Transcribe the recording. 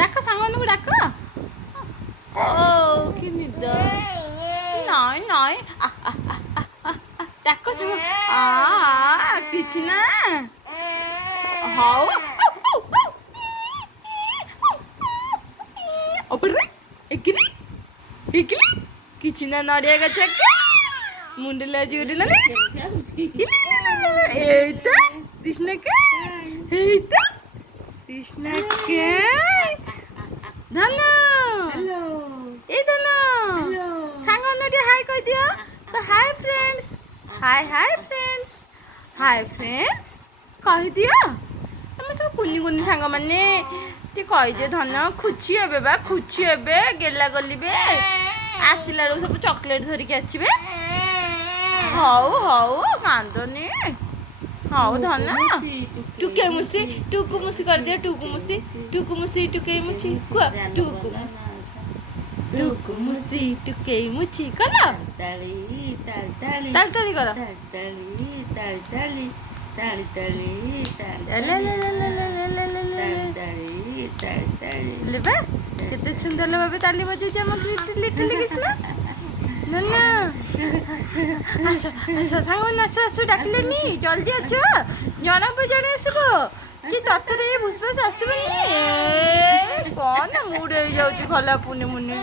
ଡାକ ସାଙ୍ଗମାନଙ୍କୁ ଡାକ। ଓ କି ନିଦ। ନାଇଁ ନାଇଁ ଡାକ ସାଙ୍ଗ। କିଛି ନା ହଉ ଉପରେ ଏକିରି ଏକିରି କିଛି ନା ନଡ଼ିଆ ଗଛ ମୁଣ୍ଡରେ ଆଜି ଗୋଟେ ନଲେ এইটা কৃষ্ণকে এইটা কৃষ্ণকে ধন এই ধন সাংগনটি হাই কই দিও তো হাই ফ্রেন্ডস হাই ফ্রেন্ডস কହି দিଅ ଆମେ ସବୁ କୁନି କୁନି ସାଙ୍ଗମାନେ ଟିକେ କହିଦିଅ ଧନ ଖୁସି ହେବେ ବା ଖୁସି ହେବେ ଗେଲା ଗଲିବେ ଆସିଲା ବେଳକୁ ସବୁ ଚକୋଲେଟ୍ ଧରିକି ଆସିବେ। ହଉ ହଉ କାନ୍ଦନି ହଉ ଧନ ଟୁକେ ମୁସି ଟୁକୁ ମୁସି କରିଦିଅ ଟୁକୁ ମୁସି ଟୁକେ ମୁସି କୁହ ଟୁକୁ ମୁସି ଟୁକେ ମୁସି କର ତାଳି କର କେତେ ସୁନ୍ଦର ଭାବେ ତାଲି ବଜଉଛି ଆମ ଲିଟିଲ କୃଷ୍ଣ। ନା ଆସ ସାଙ୍ଗମାନେ ଆସ ଡାକିଲେନି ଜଲ୍ଦି ଆସ ଜଣକୁ ଜଣେ ଆସିବ କି ତରତରରେ ଭୁସଭାସ ଆସିବନି। କଣ ମୁଡ୍ ହେଇଯାଉଛି ଖଲା ପୁନି ମୁନି।